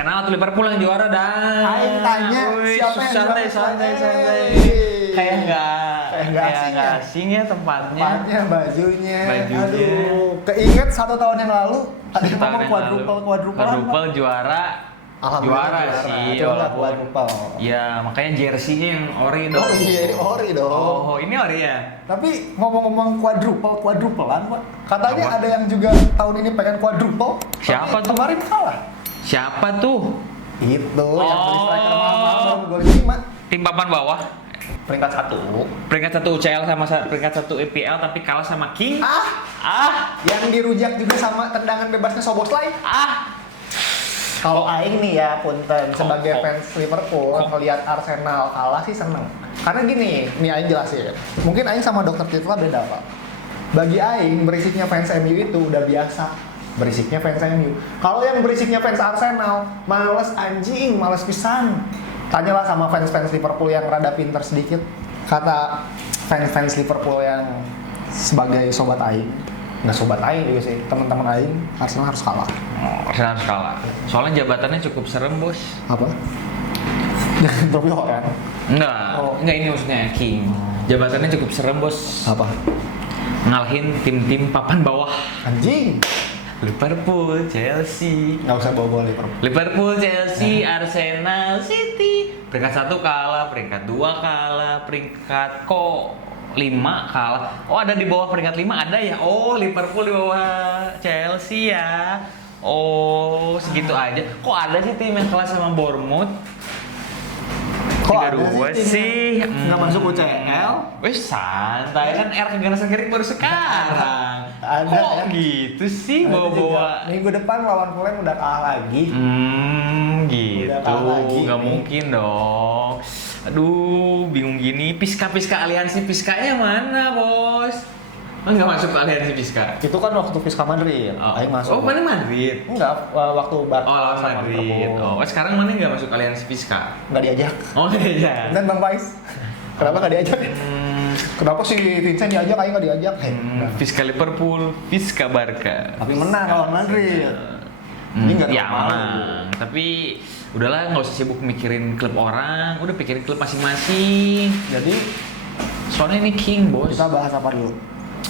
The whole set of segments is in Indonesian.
Arsenal atau Liverpool yang juara dah. Aing tanya siapa yang santai, juara? santai. Hey. Kayak nggak asing ya? asing ya tempatnya. Bajunya. Bajunya. Aduh, keinget 1 tahun yang lalu ada yang Tahun ngomong yang lalu. quadruple. Quadruple juara. Juara sih, Coba walaupun. quadruple. Ya, makanya jersey-nya yang ori dong. Oh iya, ini ori dong. Oh, ini ori ya? Tapi ngomong-ngomong quadruplean, Pak. Katanya Apa? ada yang juga tahun ini pengen quadruple. Siapa tapi tuh? Kemarin kalah. Siapa tuh? Itu yang beli striker Oh. mahal baru gol 5. Tim papan bawah. Peringkat 1. Peringkat 1 UCL sama peringkat 1 EPL tapi kalah sama King. Yang dirujak juga sama tendangan bebasnya Soboslai. Kalau aing nih ya, punten sebagai kok- fans Liverpool ngelihat Arsenal kalah sih seneng. Karena gini, nih aing jelasin. Mungkin aing sama dokter Tirta beda, Pak. Bagi aing berisiknya fans MU itu udah biasa. Berisiknya fans MU. Kalau yang berisiknya fans Arsenal, males anjing, males pisan. Tanyalah sama fans-fans Liverpool yang rada pinter sedikit. Kata fans-fans Liverpool yang sebagai sobat aing, nggak sobat aing juga sih, teman-teman aing, Arsenal harus kalah. Oh, Arsenal harus kalah. Soalnya jabatannya cukup serem, Bos. Apa? Jangan trofi orang. Enggak ini maksudnya King. Jabatannya cukup serem, Bos. Apa? Ngalahin tim-tim papan bawah. Anjing. Liverpool, Chelsea. Nggak usah bawa-bawa Liverpool. Liverpool, Chelsea, Arsenal, City. Peringkat 1 kalah, peringkat 2 kalah, peringkat 5 kalah. Oh, ada di bawah peringkat 5 ada ya. Oh, Liverpool di bawah Chelsea ya. Oh, segitu aja. Kok ada sih tim yang kalah sama Bournemouth? Kok ada 3-2 sih tim sih. yang nggak masuk UCL? Wih, santai kan era keganasan Gerik baru sekarang. Ada, Kok ya? gitu sih Ada bawa-bawa? juga. Minggu depan lawan Fulham udah kalah lagi. Gitu. Udah kalah lagi Nggak nih. mungkin dong. Aduh, bingung gini. Piska aliansi Piskanya mana, Bos? Nggak masuk ke aliansi Piska. Itu kan waktu Fiska Madrid, aing masuk. Oh, mana Madrid? Enggak, waktu Barca Oh, lawan sama Madrid. Liverpool. Oh, sekarang mana nggak masuk aliansi Piska? Nggak diajak. Oh, iya. Dan Bang Faiz, kenapa nggak diajak? Kenapa si Vincent diajak, aing nggak diajak? Piska Liverpool, Piska Barca. Tapi menang lawan Madrid. Ini nggak Ya terlalu. menang. Tapi udahlah, nggak usah sibuk mikirin klub orang, udah pikirin klub masing-masing. Jadi Soalnya ini King, Bos. kita bahas apa dulu?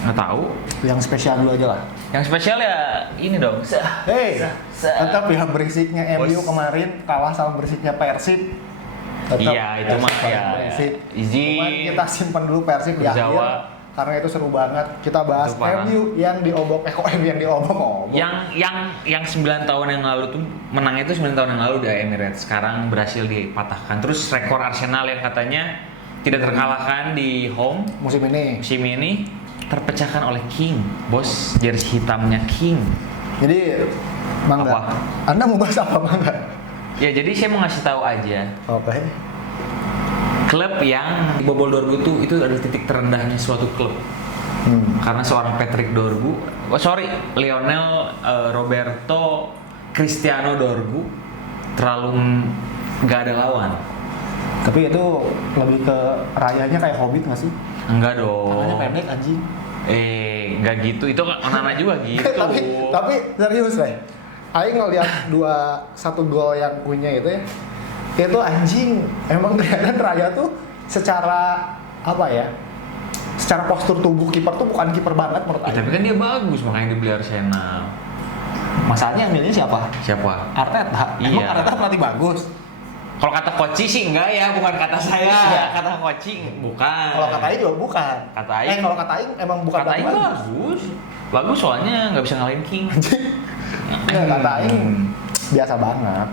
Nggak tahu. Yang spesial dulu aja lah. Yang spesial ya ini dong. Hei, Sa- tetap ya berisiknya MU Bos. kemarin kalah sama berisiknya Persib. Tetap Iya, itu mah Persib ya. paling berisik. Izin. Cuman kita simpan dulu Persib di akhir. Jawa. Karena itu seru banget. Kita bahas Itu parah. MU yang diobok, kok MU yang diobok-obok. Yang 9 tahun yang lalu tuh menangnya itu 9 tahun yang lalu di Emirates. Sekarang berhasil dipatahkan. Terus rekor Arsenal yang katanya tidak terkalahkan di home musim ini. musim ini terpecahkan oleh King, Bos. Jersey hitamnya King. Jadi, Mangga. Apa? Anda mau bahas apa, Mangga? Ya, jadi saya mau ngasih tahu aja. Oke. Klub yang dibobol Dorgu itu adalah titik terendahnya suatu klub. Karena seorang Patrick Dorgu, Lionel Roberto Cristiano Dorgu terlalu nggak ada lawan. Tapi itu lebih ke rayanya kayak Hobbit nggak sih? Enggak Tangannya dong. pendek anjing. Nggak gitu. Itu Onana juga gitu. tapi serius, Bay. Aing ngeliat satu gol yang punya itu ya. Itu anjing, emang kelihatan Raya tuh secara apa ya? Secara postur tubuh kiper tuh bukan kiper banget menurut Tapi Aing. kan dia bagus, makanya dibeli Arsenal. Masalahnya yang milih siapa? Siapa? Arteta. Iya. Emang Arteta pelatih bagus. Kalau kata Koci sih enggak ya, bukan kata saya. Iya. Kata Koci bukan. Kalau kata Aing juga bukan. Kata Aing- kalau kata Aing emang bukan Kata Aing pelatih bagus. Bagus soalnya nggak bisa ngalahin King. Nggak, kata Aing biasa banget.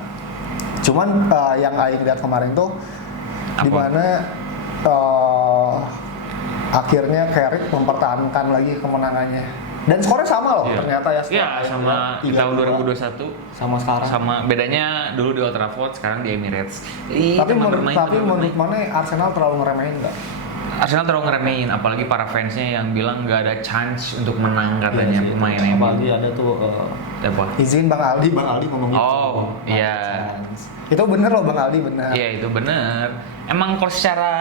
Cuman yang Aing lihat kemarin tuh Apa? dimana akhirnya Carrick mempertahankan lagi kemenangannya. Dan skornya sama loh Iya. ternyata ya. Iya, sama di tahun 2021. Sama sekarang. Sama bedanya dulu di Old Trafford, sekarang di Emirates. Tapi menurut mana Arsenal terlalu ngeremehin nggak? Arsenal terlalu ngeremehin, apalagi para fansnya yang bilang nggak ada chance untuk menang katanya Iya sih, pemain apalagi MU. ada tuh Apa? izin Bang Aldi ngomong gitu. Oh, Nggak ada iya. chance. Itu bener loh Bang Aldi, bener. Iya, itu bener. Emang kalau secara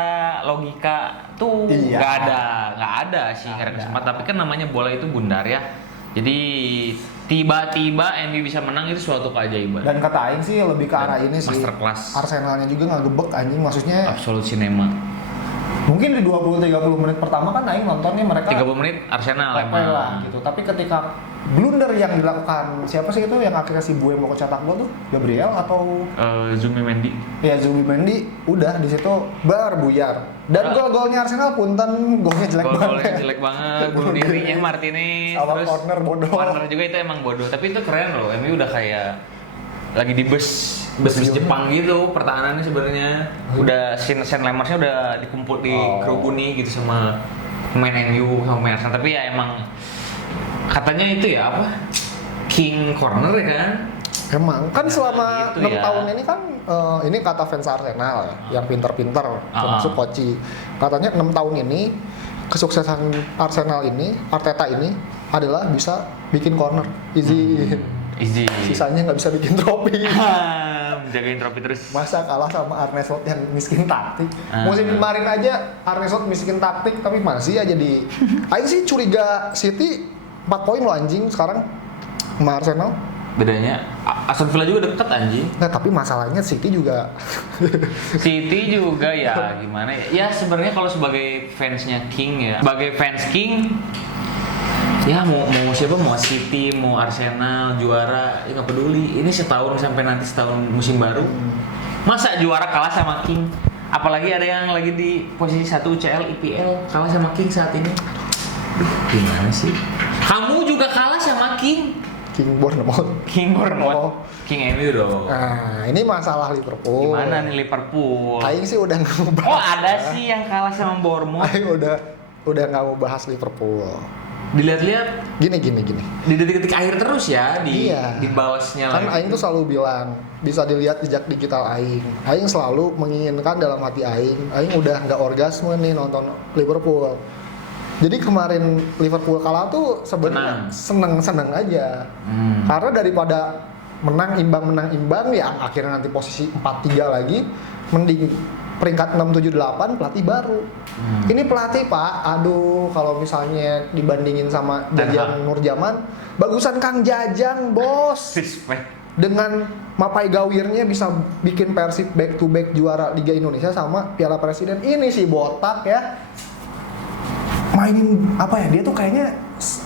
logika tuh Iya. nggak ada sih, nggak ada Nggak kesempatan. ada. Tapi kan namanya bola itu bundar ya. Jadi tiba-tiba MU bisa menang itu suatu keajaiban. Dan kata Aing sih lebih ke arah ini sih. Masterclass. Arsenalnya juga ngegebek anjing, maksudnya Absolute cinema. mungkin di 20-30 menit pertama kan Aing nontonnya mereka 30 menit Arsenal oke emang. lah gitu. Tapi ketika blunder yang dilakukan siapa sih itu yang akhirnya si Buemo cetak gol tuh? Gabriel atau Zubimendi. ya Zubimendi, udah di situ buyar. Dan gol-golnya Arsenal punten golnya jelek banget. Gol-golnya jelek banget, bunuh dirinya Martinez, Sama terus corner bodoh. Corner juga itu emang bodoh, tapi itu keren loh. MU udah kayak lagi di bus Jepang gitu pertahanannya sebenarnya. Udah Sen Lemarsnya udah dikumpul di kerubuni gitu sama pemain MU sama pemain Arsenal. Tapi ya emang katanya itu ya apa? King corner ya kan? Emang kan selama gitu 6 ya. tahun ini kan ini kata fans Arsenal ya, yang pinter-pinter termasuk Koci. Katanya 6 tahun ini kesuksesan Arsenal ini, Arteta ini adalah bisa bikin corner. Easy. Sisanya nggak bisa bikin trofi. Jagain trofi terus. Masa kalah sama Arne Slot yang miskin taktik. Musim kemarin aja Arne Slot miskin taktik tapi masih aja di. Aing sih curiga City 4 poin lo anjing sekarang sama Arsenal. Bedanya Aston Villa juga deket anjing. Nah, tapi masalahnya City juga ya gimana ya? Ya sebenarnya kalau sebagai fansnya King ya, sebagai fans King ya mau siapa, mau City, mau Arsenal juara ya nggak peduli. Ini setahun sampai nanti setahun musim baru. Masa juara kalah sama King? Apalagi ada yang lagi di posisi 1 UCL IPL kalah sama King saat ini. Duh, gimana sih? Kamu juga kalah sama King Bournemouth, King MU dong. Nah, ini masalah Liverpool. Gimana nih Liverpool? Aing sih udah nggak mau bahas. Oh ada sih yang kalah sama Bournemouth. Aing udah nggak mau bahas Liverpool. Dilihat-lihat Gini. di detik-detik akhir terus ya Iya. dibalasnya Kan lagi. Aing tuh selalu bilang bisa dilihat jejak digital Aing. Aing selalu menginginkan dalam hati Aing udah nggak orgasme nih nonton Liverpool. Jadi kemarin Liverpool kalah tuh sebenarnya seneng aja. Karena daripada menang imbang ya akhirnya nanti posisi 4-3 lagi, mending peringkat 6 7 8 pelatih baru. Ini pelatih Pak, aduh kalau misalnya dibandingin sama Jajang Nurjaman, bagusan Kang Jajang, Bos. Respect. Dengan mapai gawirnya bisa bikin Persib back to back juara Liga Indonesia sama Piala Presiden. Ini sih botak ya. Mainin apa ya, dia tuh kayaknya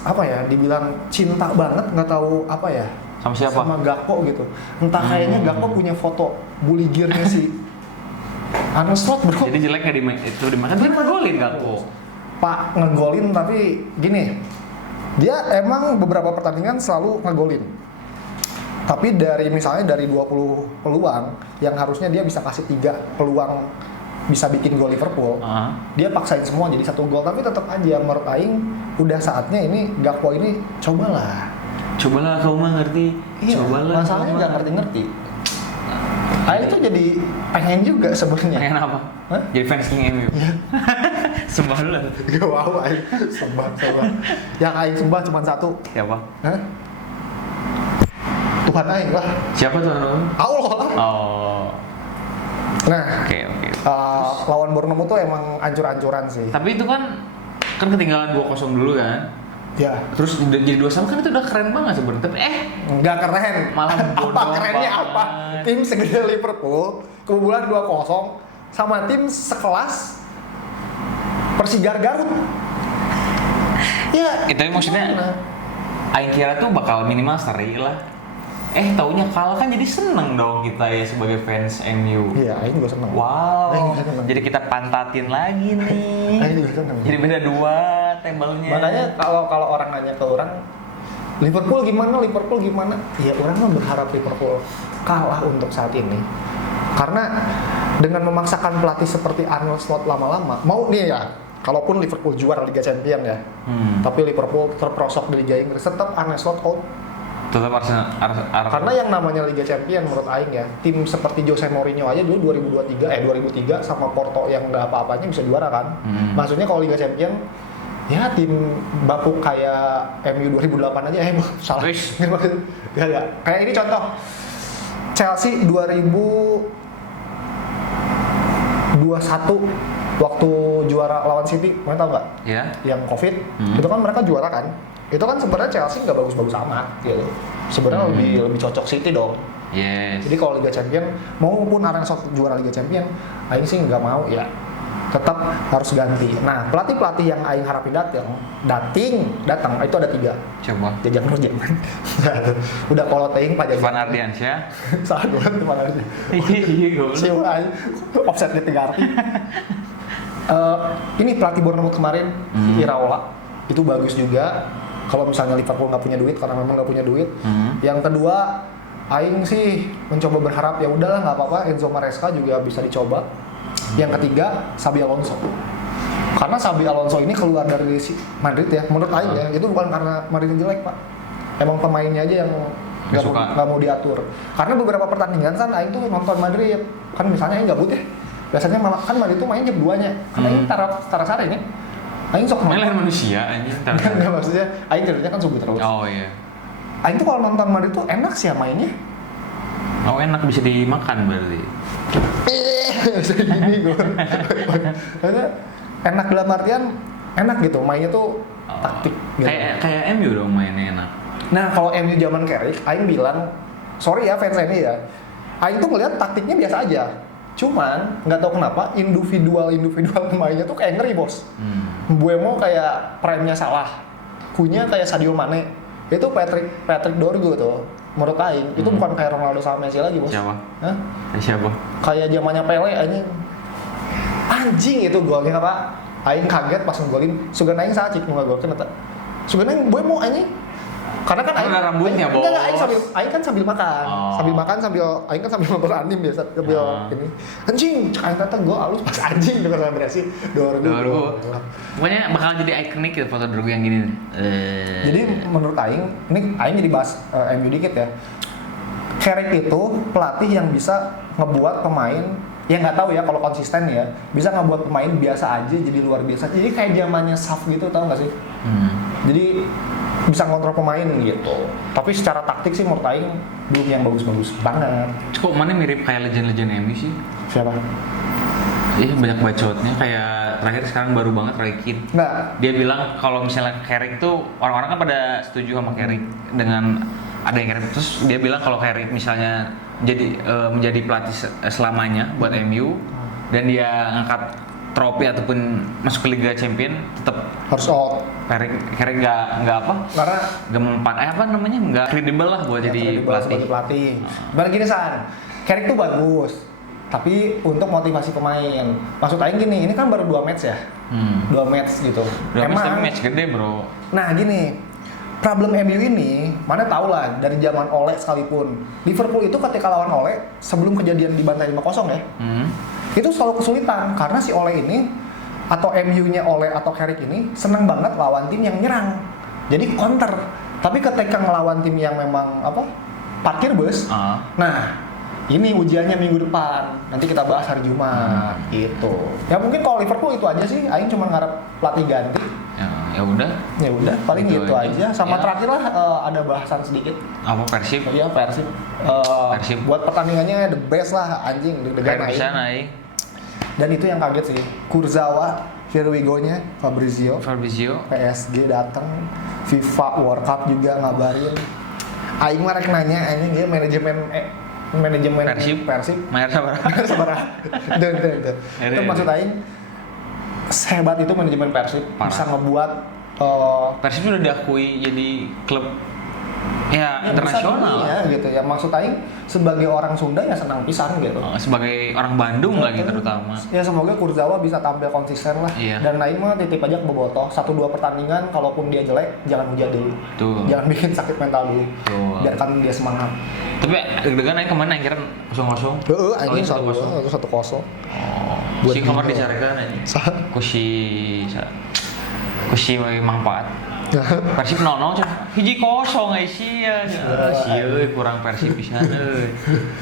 apa ya, dibilang cinta banget, nggak tahu apa ya, Sama siapa? sama Gakpo gitu. Entah kayaknya Gakpo punya foto bully gear-nya si Arne Slot bro. Jadi jelek nggak itu dimakan? Dia ngegolin Gakpo. Pak ngegolin, tapi gini, dia emang beberapa pertandingan selalu ngegolin. Tapi dari misalnya dari 20 peluang yang harusnya dia bisa kasih 3 peluang bisa bikin gol Liverpool, dia paksain semua jadi 1 gol. Tapi tetap aja menurut Aing udah saatnya ini Gakpo ini cobalah Cobalah kau mah ngerti. Iya, Cobalah. masalahnya nggak ngerti. Aing tuh jadi pengen juga sebenarnya. Pengen apa? Hah? Jadi fans King MU. Sembah lu lah. Gak mau Aing sembah. Yang Aing sembah cuma 1. Siapa? Hah? Tuhan Aing lah. Siapa tuh namanya? Allah lah. Oh. Nah, Oke. lawan Bournemouth tuh emang ancur-ancuran sih. Tapi itu kan ketinggalan 2-0 dulu kan. Ya, Terus jadi 2-1 kan itu udah keren banget sebenarnya. Tapi nggak keren. Malah bodoh apa kerennya banget. apa? Tim segede Liverpool kebobolan 2-0 sama tim sekelas Persigar Garut. Ya, itu maksudnya gimana? Aing kira tuh bakal minimal seri lah. Taunya kalah kan jadi seneng dong kita ya sebagai fans MU. Iya, Aing juga seneng. Wow. Aing juga seneng. Jadi kita pantatin lagi nih. Aing juga seneng. Jadi beda 2 tembelnya. Makanya kalau orang nanya ke orang Liverpool gimana? Ya orang mah berharap Liverpool kalah untuk saat ini. Karena dengan memaksakan pelatih seperti Arne Slot lama-lama, mau nih ya, kalaupun Liverpool juara Liga Champions ya, tapi Liverpool terperosok di Liga Inggris, tetap Arne Slot out. Tetap Arsenal. Karena yang namanya Liga Champions menurut Aing ya, tim seperti Jose Mourinho aja dulu 2003 sama Porto yang nggak apa-apanya bisa juara kan. Maksudnya kalau Liga Champions ya tim bapuk kayak MU 2008 aja salah. Gak. Kayak ini contoh Chelsea 2021 waktu juara lawan City, mau tau nggak? Ya. Yang COVID, itu kan mereka juara kan. itu kan sebenarnya Chelsea nggak bagus-bagus amat gitu. Sebenarnya lebih cocok City dong. Yes. Jadi kalau Liga Champion maupun Arne Slot juara Liga Champion, Aing sih nggak mau ya. Tetap harus ganti. Nah, pelatih-pelatih yang Aing harapin datang itu ada 3. Coba. Jajang Nur Jerman. Udah kalau Teing Pak Jajang. Van Ardiansyah. Salah gue tuh Van Ardiansyah. Iya, goblok. Si Aing offset di 3 arti. Ini pelatih Bournemouth kemarin, Iraola, itu bagus juga. Kalau misalnya Liverpool nggak punya duit, karena memang nggak punya duit. Yang kedua, Aing sih mencoba berharap ya udahlah nggak apa-apa, Enzo Maresca juga bisa dicoba. Yang ketiga, Xabi Alonso. Karena Xabi Alonso ini keluar dari Madrid ya, menurut Aing ya, itu bukan karena Madrid jelek Pak. Emang pemainnya aja yang nggak mau diatur. Karena beberapa pertandingan kan Aing tuh nonton Madrid, kan misalnya Aing gabut ya. Biasanya malah kan Madrid tuh main jam 2-nya. Karena Aing tara sare ini. Aing sok main lain manusia anjing. Enggak maksudnya Aing kerjanya kan subuh terus. Oh iya. Aing tuh kalau nonton Madrid tuh enak sih ya mainnya. Oh enak, bisa dimakan berarti. Segini gue. Enak dalam artian enak gitu, mainnya tuh taktik gitu. Kayak MU dong mainnya enak. Nah, kalau MU zaman Carrick, Aing bilang, sorry ya fans ini ya. Aing tuh ngeliat taktiknya biasa aja. Cuman nggak tahu kenapa individual pemainnya tuh kayak ngeri, Bos. Buemo kayak prime-nya salah. Kunya kayak Sadio Mane. Itu Patrick Dorgu tuh. Menurut Aing, itu bukan kayak Ronaldo sama Messi lagi, Bos. Siapa? Hah? Siapa? Kayak zamannya Pele anjing itu golnya Pak. Aing kaget pas ngegolin. Sugan Aing saat cik ngegolkeun eta. Sugan Aing Buemo anjing. Karena kan Aing ada rambutnya, Bos. Enggak, Aing kan sambil makan. Oh. Aing kan sambil nonton anime biasa sambil ini. Anjing, Aing kata gol halus pas anjing dengan selebrasi Dorgu. Pokoknya bakal jadi ikonik gitu foto Dorgu yang gini. Jadi menurut Aing, ini Aing jadi bahas MU dikit ya. Carrick itu pelatih yang bisa ngebuat pemain yang nggak tahu ya kalau konsisten ya, bisa ngebuat pemain biasa aja jadi luar biasa. Jadi kayak zamannya Saf gitu, tau nggak sih? Jadi bisa ngontrol pemain gitu. Tapi secara taktik sih menurut Aing belum yang bagus-bagus banget. Kok mana mirip kayak legend-legend MU sih? Siapa? Iya banyak bacotnya, kayak terakhir sekarang baru banget Roy Keane. Nggak. Dia bilang kalau misalnya Carrick tuh orang-orang kan pada setuju sama Carrick dengan ada yang Carrick, terus dia bilang kalau Carrick misalnya menjadi pelatih selamanya buat MU dan dia ngangkat trofi ataupun masuk ke Liga Champion tetap Harus out. Carrick nggak apa? Karena Nggak mempan apa namanya, nggak kredibel lah buat jadi pelatih. Barang gini San, Carrick tuh bagus. Tapi untuk motivasi pemain, maksud Aing gini, ini kan baru 2 match ya, 2 match gitu. Tapi match gede bro. Nah gini, problem MU ini, mana tau lah dari zaman Ole sekalipun, Liverpool itu ketika lawan Ole sebelum kejadian dibantai 5-0 ya, itu selalu kesulitan karena si Ole ini atau MU-nya Ole atau Carrick ini senang banget lawan tim yang nyerang, jadi counter. Tapi ketika ngelawan tim yang memang parkir bus, nah ini ujiannya minggu depan. Nanti kita bahas hari Jumat gitu. Ya mungkin kalau Liverpool itu aja sih. Aing cuma ngarep pelatih ganti. Ya udah. Ya udah, paling gitu aja. Sama ya. terakhir lah ada bahasan sedikit. Apa Persib? Iya Persib. Persib. Buat pertandingannya the best lah anjing. Deg-degan Aing. Dan itu yang kaget sih. Kurzawa, here we go-nya Fabrizio. PSG datang. FIFA World Cup juga ngabarin. Aing mah rek nanya anjing dia manajemen Persib Mayer Sabara. Itu maksud Aing sehebat itu manajemen Persib bisa ngebuat Persib sudah diakui jadi klub internasional ya gitu ya. Maksud Aing sebagai orang Sunda ya senang pisan gitu. Sebagai orang Bandung lagi terutama. Ya semoga Kurzawa bisa tampil konsisten lah. Iya. Dan Aing mah titip aja ke Bobotoh 1-2 pertandingan kalaupun dia jelek jangan hujat dulu. Jangan bikin sakit mental dulu. Biarkan dia semangat. Tapi deg-degan Aing kemana kira 0-0? Heeh, Aing 1-0. Si kamar dicarekan anjing. Kusi manfaat. Persib 0-0 cah. 1-0 euy sia. Sia euy kurang Persib pisan euy.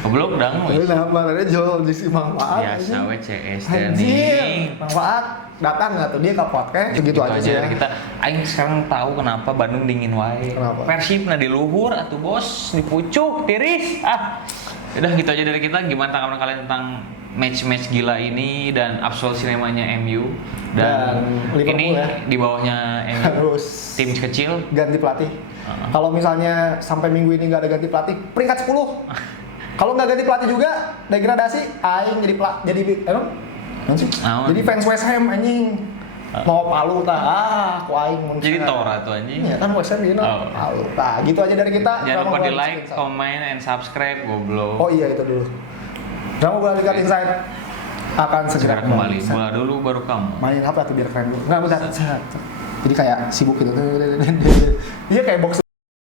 Goblok dang we. Nah, mana jual di si manfaat. Biasa we CS anjing. Manfaat datang enggak tuh dia ke podcast segitu aja sih. Kita aing sekarang tahu kenapa Bandung dingin wae. Persib di luhur atuh bos, di pucuk tiris. Udah gitu aja dari kita. Gimana tanggapan kalian tentang match-match gila ini dan absolut sinemanya MU Dan Liverpool ini ya. di bawahnya MU Harus tim kecil. ganti pelatih. Kalau misalnya sampai minggu ini nggak ada ganti pelatih, peringkat 10. Kalau nggak ganti pelatih juga, degradasi, aing jadi emang sih? Naon? Jadi fans West Ham anjing. Mau Palu tah, aku aing mun Jadi sana. Tora tuh anjing. Iya kan West Ham gitu. Oh. Palu. Nah, gitu aja dari kita. Jangan lupa Drama di Bola like, Insight. comment, and subscribe, goblok. Oh iya itu dulu. Drama Bola Liga Insight akan segera Segera kembali. Set. Bola dulu baru kamu. Mainin apa tuh biar keren dulu. Nggak bentar. Set. Jadi kayak sibuk gitu. Iya kayak box